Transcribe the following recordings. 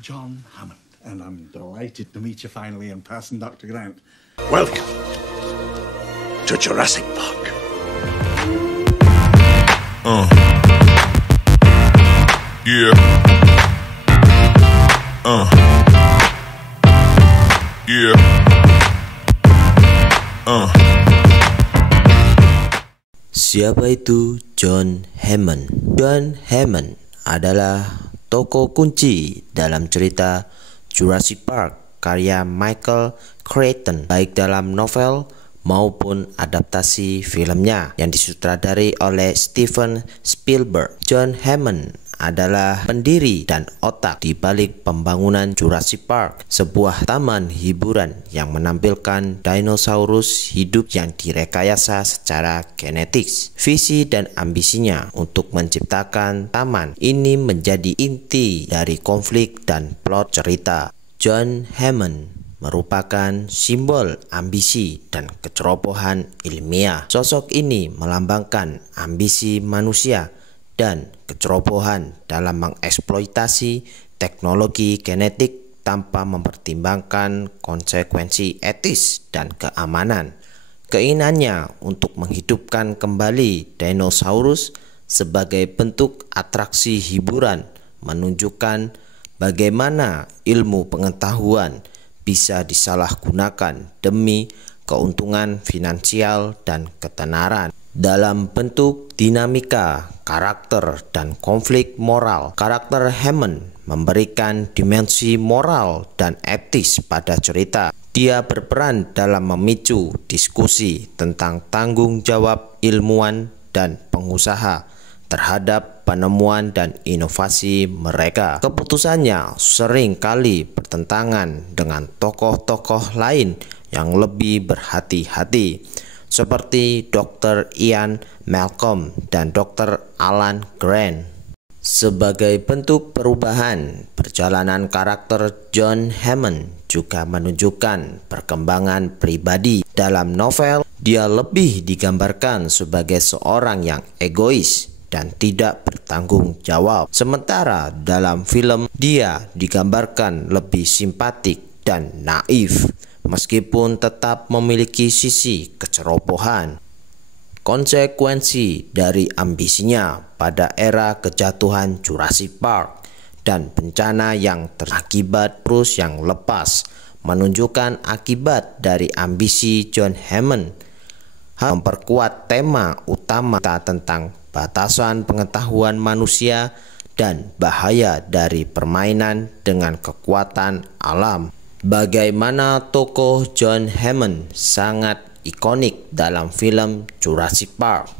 John Hammond, and I'm delighted to meet you finally in person, Dr. Grant. Welcome to Jurassic Park. Yeah. Yeah. Siapa itu John Hammond? John Hammond adalah tokoh kunci dalam cerita Jurassic Park karya Michael Crichton, baik dalam novel maupun adaptasi filmnya yang disutradari oleh Steven Spielberg. John Hammond adalah pendiri dan otak di balik pembangunan Jurassic Park, sebuah taman hiburan yang menampilkan dinosaurus hidup yang direkayasa secara genetis. Visi dan ambisinya untuk menciptakan taman ini menjadi inti dari konflik dan plot cerita. John Hammond merupakan simbol ambisi dan kecerobohan ilmiah. Sosok ini melambangkan ambisi manusia dan kecerobohan dalam mengeksploitasi teknologi genetik tanpa mempertimbangkan konsekuensi etis dan keamanan. Keinginannya untuk menghidupkan kembali dinosaurus sebagai bentuk atraksi hiburan menunjukkan bagaimana ilmu pengetahuan bisa disalahgunakan demi keuntungan finansial dan ketenaran. Dalam bentuk dinamika karakter dan konflik moral, karakter Hammond memberikan dimensi moral dan etis pada cerita. Dia berperan dalam memicu diskusi tentang tanggung jawab ilmuwan dan pengusaha terhadap penemuan dan inovasi mereka. Keputusannya sering kali bertentangan dengan tokoh-tokoh lain yang lebih berhati-hati, seperti Dr. Ian Malcolm dan Dr. Alan Grant. Sebagai bentuk perubahan, perjalanan karakter John Hammond juga menunjukkan perkembangan pribadi. Dalam novel, dia lebih digambarkan sebagai seorang yang egois dan tidak bertanggung jawab. Sementara dalam film, dia digambarkan lebih simpatik dan naif, meskipun tetap memiliki sisi kecerobohan. Konsekuensi dari ambisinya pada era kejatuhan Jurassic Park dan bencana yang terakibat terus yang lepas menunjukkan akibat dari ambisi John Hammond memperkuat tema utama tentang batasan pengetahuan manusia dan bahaya dari permainan dengan kekuatan alam. Bagaimana tokoh John Hammond sangat ikonik dalam film Jurassic Park.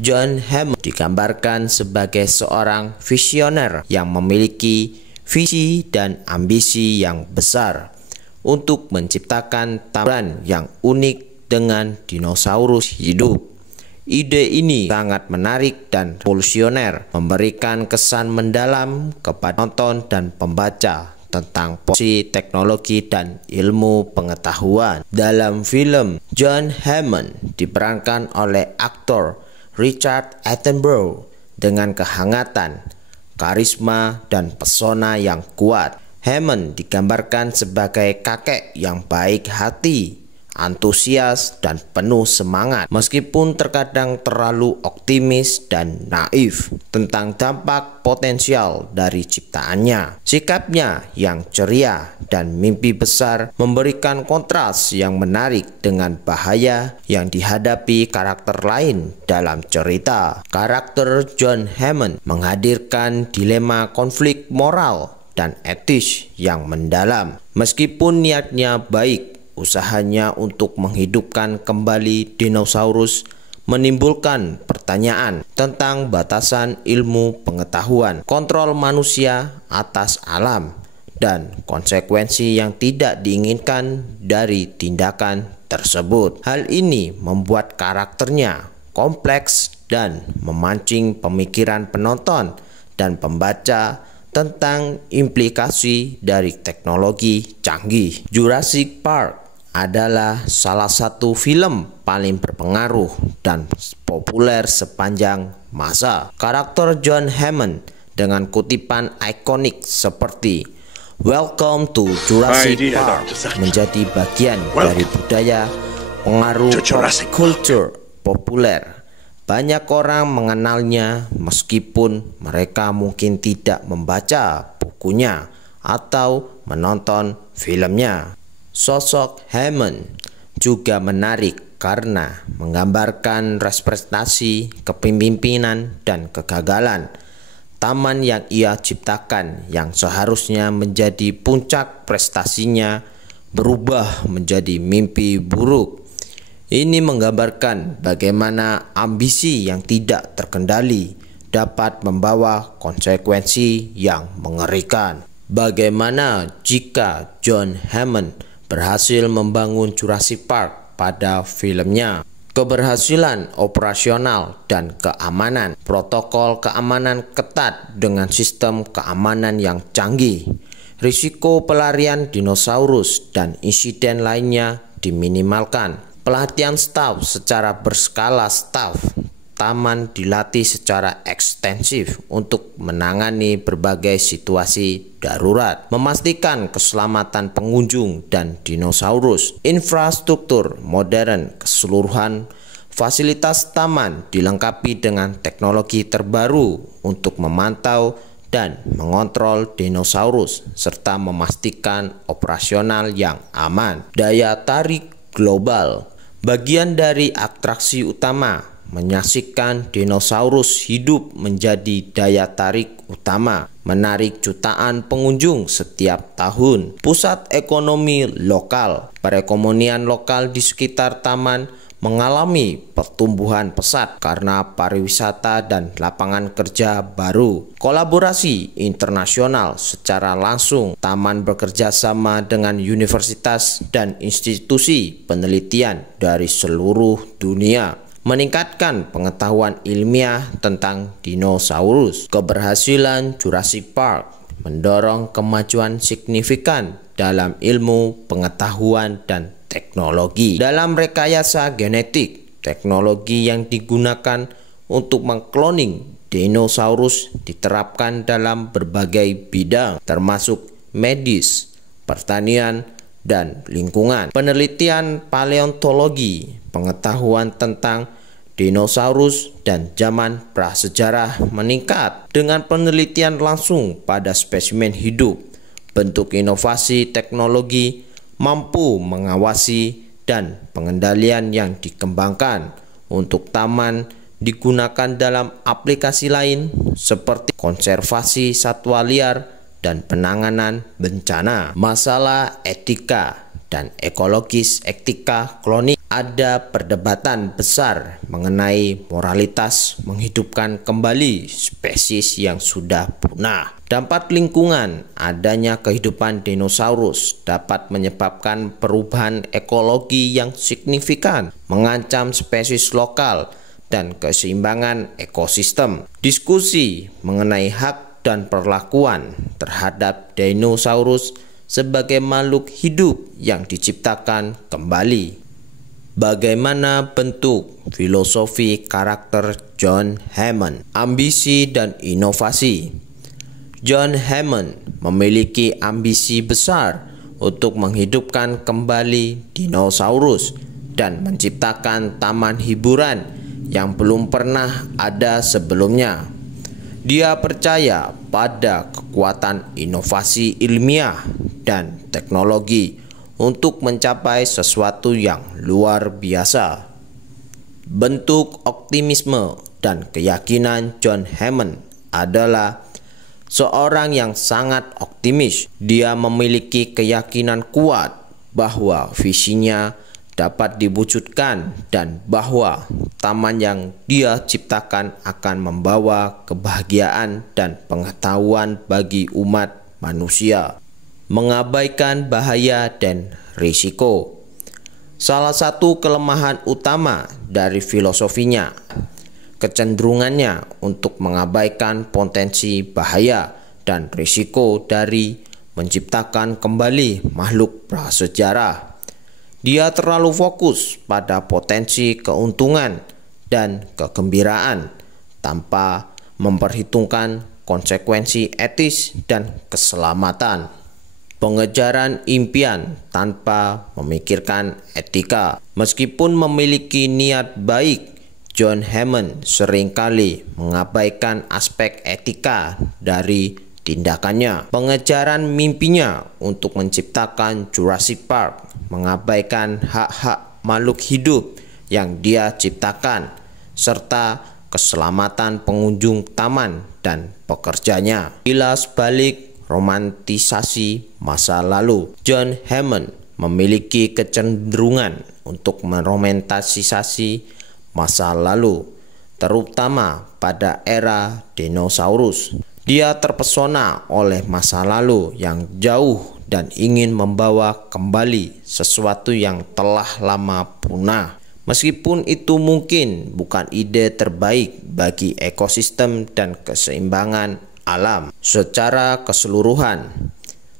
John Hammond digambarkan sebagai seorang visioner yang memiliki visi dan ambisi yang besar untuk menciptakan taman yang unik dengan dinosaurus hidup. Ide ini sangat menarik dan revolusioner, memberikan kesan mendalam kepada penonton dan pembaca tentang posisi teknologi dan ilmu pengetahuan. Dalam film, John Hammond diperankan oleh aktor Richard Attenborough dengan kehangatan, karisma, dan pesona yang kuat. Hammond digambarkan sebagai kakek yang baik hati, antusias, dan penuh semangat, meskipun terkadang terlalu optimis dan naif tentang dampak potensial dari ciptaannya. Sikapnya yang ceria dan mimpi besar memberikan kontras yang menarik dengan bahaya yang dihadapi karakter lain dalam cerita. Karakter John Hammond menghadirkan dilema konflik moral dan etis yang mendalam. Meskipun niatnya baik, usahanya untuk menghidupkan kembali dinosaurus menimbulkan pertanyaan tentang batasan ilmu pengetahuan, kontrol manusia atas alam, dan konsekuensi yang tidak diinginkan dari tindakan tersebut. Hal ini membuat karakternya kompleks dan memancing pemikiran penonton dan pembaca tentang implikasi dari teknologi canggih. Jurassic Park adalah salah satu film paling berpengaruh dan populer sepanjang masa. Karakter John Hammond dengan kutipan ikonik seperti "Welcome to Jurassic Park" menjadi bagian dari budaya pengaruh pop culture populer. Banyak orang mengenalnya meskipun mereka mungkin tidak membaca bukunya atau menonton filmnya. Sosok Hammond juga menarik karena menggambarkan representasi kepemimpinan dan kegagalan. Taman yang ia ciptakan yang seharusnya menjadi puncak prestasinya berubah menjadi mimpi buruk. Ini menggambarkan bagaimana ambisi yang tidak terkendali dapat membawa konsekuensi yang mengerikan. Bagaimana jika John Hammond berhasil membangun Jurassic Park pada filmnya? Keberhasilan operasional dan keamanan, protokol keamanan ketat dengan sistem keamanan yang canggih, risiko pelarian dinosaurus dan insiden lainnya diminimalkan. Pelatihan staf secara berskala. Taman dilatih secara ekstensif untuk menangani berbagai situasi darurat, memastikan keselamatan pengunjung dan dinosaurus. Infrastruktur modern keseluruhan fasilitas taman dilengkapi dengan teknologi terbaru untuk memantau dan mengontrol dinosaurus serta memastikan operasional yang aman. Daya tarik global, bagian dari atraksi utama, menyaksikan dinosaurus hidup menjadi daya tarik utama, menarik jutaan pengunjung setiap tahun. Pusat ekonomi lokal, perekonomian lokal di sekitar taman mengalami pertumbuhan pesat karena pariwisata dan lapangan kerja baru. Kolaborasi internasional secara langsung, taman bekerja sama dengan universitas dan institusi penelitian dari seluruh dunia, meningkatkan pengetahuan ilmiah tentang dinosaurus. Keberhasilan Jurassic Park mendorong kemajuan signifikan dalam ilmu pengetahuan dan teknologi. Dalam rekayasa genetik, teknologi yang digunakan untuk mengkloning dinosaurus diterapkan dalam berbagai bidang, termasuk medis, pertanian, dan lingkungan. Penelitian paleontologi, pengetahuan tentang dinosaurus dan zaman prasejarah meningkat dengan penelitian langsung pada spesimen hidup. Bentuk inovasi teknologi mampu mengawasi dan pengendalian yang dikembangkan untuk taman digunakan dalam aplikasi lain seperti konservasi satwa liar dan penanganan bencana. Masalah etika dan ekologis etika kloning. Ada perdebatan besar mengenai moralitas menghidupkan kembali spesies yang sudah punah. Dampak lingkungan, adanya kehidupan dinosaurus dapat menyebabkan perubahan ekologi yang signifikan, mengancam spesies lokal dan keseimbangan ekosistem. Diskusi mengenai hak dan perlakuan terhadap dinosaurus sebagai makhluk hidup yang diciptakan kembali. Bagaimana bentuk filosofi karakter John Hammond? Ambisi dan inovasi. John Hammond memiliki ambisi besar untuk menghidupkan kembali dinosaurus dan menciptakan taman hiburan yang belum pernah ada sebelumnya. Dia percaya pada kekuatan inovasi ilmiah dan teknologi untuk mencapai sesuatu yang luar biasa. Bentuk optimisme dan keyakinan John Hammond adalah seorang yang sangat optimis. Dia memiliki keyakinan kuat bahwa visinya dapat diwujudkan dan bahwa taman yang dia ciptakan akan membawa kebahagiaan dan pengetahuan bagi umat manusia. Mengabaikan bahaya dan risiko. Salah satu kelemahan utama dari filosofinya, kecenderungannya untuk mengabaikan potensi bahaya dan risiko dari menciptakan kembali makhluk prasejarah. Dia terlalu fokus pada potensi keuntungan dan kegembiraan tanpa memperhitungkan konsekuensi etis dan keselamatan. Pengejaran impian tanpa memikirkan etika. Meskipun memiliki niat baik, John Hammond seringkali mengabaikan aspek etika dari tindakannya. Pengejaran mimpinya untuk menciptakan Jurassic Park mengabaikan hak-hak makhluk hidup yang dia ciptakan, serta keselamatan pengunjung taman dan pekerjanya. Kilas balik romantisasi masa lalu. John Hammond memiliki kecenderungan untuk meromantisasi masa lalu, terutama pada era dinosaurus. Dia terpesona oleh masa lalu yang jauh dan ingin membawa kembali sesuatu yang telah lama punah. Meskipun itu mungkin bukan ide terbaik bagi ekosistem dan keseimbangan alam. Secara keseluruhan,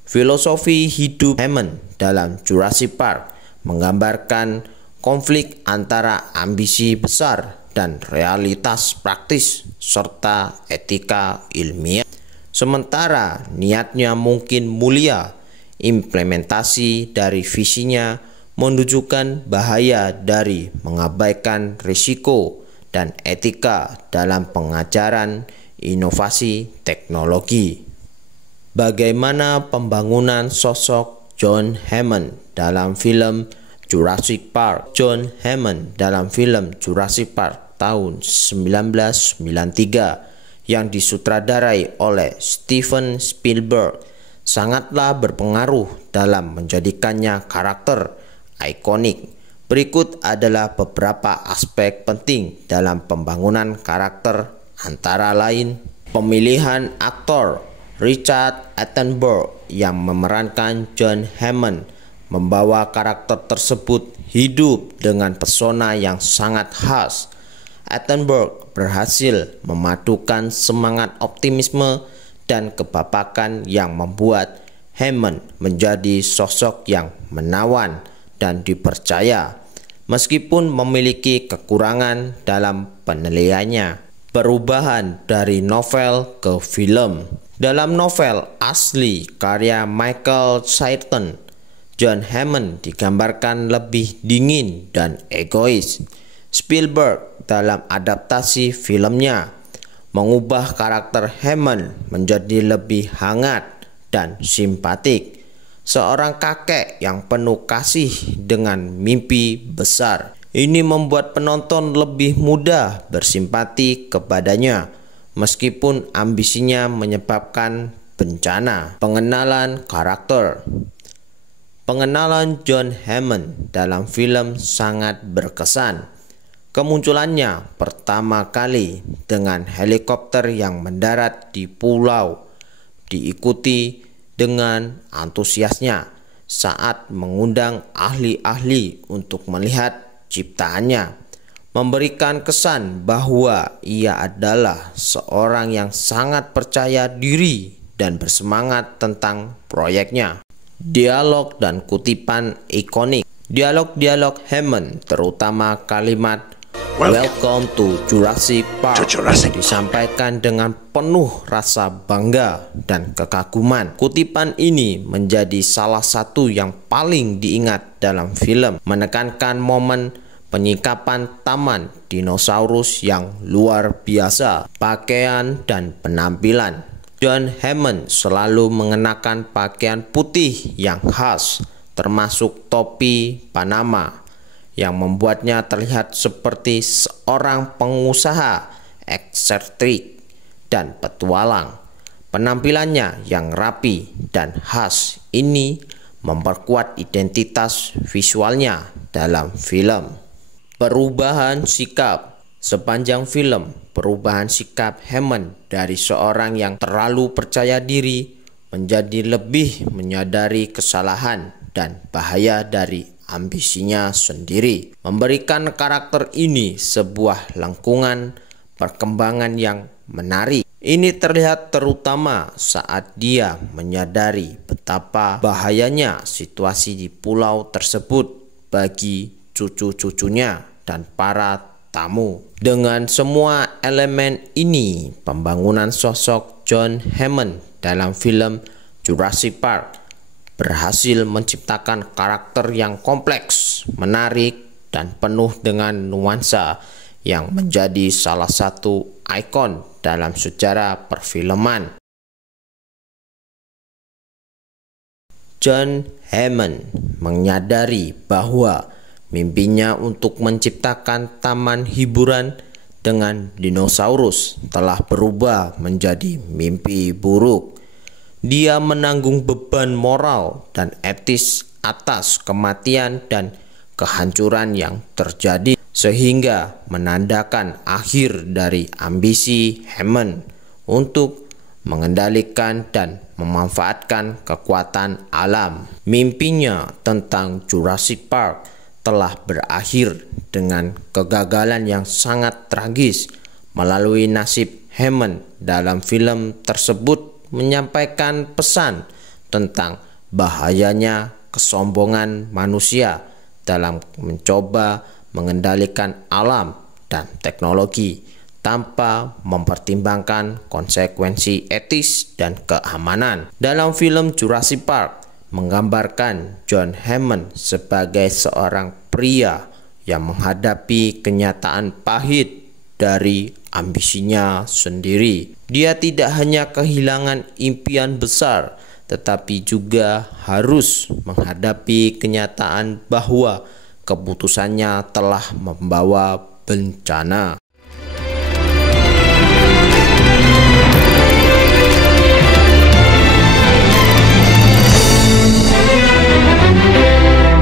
filosofi hidup Hammond dalam Jurassic Park menggambarkan konflik antara ambisi besar dan realitas praktis serta etika ilmiah. Sementara niatnya mungkin mulia, implementasi dari visinya menunjukkan bahaya dari mengabaikan risiko dan etika dalam pengajaran inovasi teknologi. Bagaimana pembangunan sosok John Hammond dalam film Jurassic Park? John Hammond dalam film Jurassic Park tahun 1993 yang disutradarai oleh Steven Spielberg sangatlah berpengaruh dalam menjadikannya karakter ikonik. Berikut adalah beberapa aspek penting dalam pembangunan karakter, antara lain pemilihan aktor. Richard Attenborough yang memerankan John Hammond membawa karakter tersebut hidup dengan pesona yang sangat khas. Attenborough berhasil memadukan semangat optimisme dan kebapakan yang membuat Hammond menjadi sosok yang menawan dan dipercaya, meskipun memiliki kekurangan dalam penilaiannya. Perubahan dari novel ke film. Dalam novel asli karya Michael Crichton, John Hammond digambarkan lebih dingin dan egois. Spielberg dalam adaptasi filmnya mengubah karakter Hammond menjadi lebih hangat dan simpatik. Seorang kakek yang penuh kasih dengan mimpi besar. Ini membuat penonton lebih mudah bersimpati kepadanya, meskipun ambisinya menyebabkan bencana. Pengenalan karakter. Pengenalan John Hammond dalam film sangat berkesan. Kemunculannya pertama kali dengan helikopter yang mendarat di pulau diikuti dengan antusiasnya saat mengundang ahli-ahli untuk melihat ciptaannya, memberikan kesan bahwa ia adalah seorang yang sangat percaya diri dan bersemangat tentang proyeknya. Dialog dan kutipan ikonik. Dialog-dialog Hammond, terutama kalimat Welcome to Jurassic Park, disampaikan dengan penuh rasa bangga dan kekaguman. Kutipan ini menjadi salah satu yang paling diingat dalam film, menekankan momen penyikapan taman dinosaurus yang luar biasa. Pakaian dan penampilan. John Hammond selalu mengenakan pakaian putih yang khas, termasuk topi Panama, yang membuatnya terlihat seperti seorang pengusaha eksentrik dan petualang. Penampilannya yang rapi dan khas ini memperkuat identitas visualnya dalam film. Perubahan sikap. Sepanjang film, perubahan sikap Hammond dari seorang yang terlalu percaya diri menjadi lebih menyadari kesalahan dan bahaya dari ambisinya sendiri, memberikan karakter ini sebuah lengkungan perkembangan yang menarik. Ini terlihat terutama saat dia menyadari betapa bahayanya situasi di pulau tersebut bagi cucu-cucunya dan para tamu. Dengan semua elemen ini, pembangunan sosok John Hammond dalam film Jurassic Park berhasil menciptakan karakter yang kompleks, menarik, dan penuh dengan nuansa yang menjadi salah satu ikon dalam sejarah perfilman. John Hammond menyadari bahwa mimpinya untuk menciptakan taman hiburan dengan dinosaurus telah berubah menjadi mimpi buruk. Dia menanggung beban moral dan etis atas kematian dan kehancuran yang terjadi, sehingga menandakan akhir dari ambisi Hammond untuk mengendalikan dan memanfaatkan kekuatan alam. Mimpinya tentang Jurassic Park telah berakhir dengan kegagalan yang sangat tragis. Melalui nasib Hammond dalam film tersebut menyampaikan pesan tentang bahayanya kesombongan manusia dalam mencoba mengendalikan alam dan teknologi tanpa mempertimbangkan konsekuensi etis dan keamanan. Dalam film Jurassic Park menggambarkan John Hammond sebagai seorang pria yang menghadapi kenyataan pahit dari ambisinya sendiri. Dia tidak hanya kehilangan impian besar, tetapi juga harus menghadapi kenyataan bahwa keputusannya telah membawa bencana.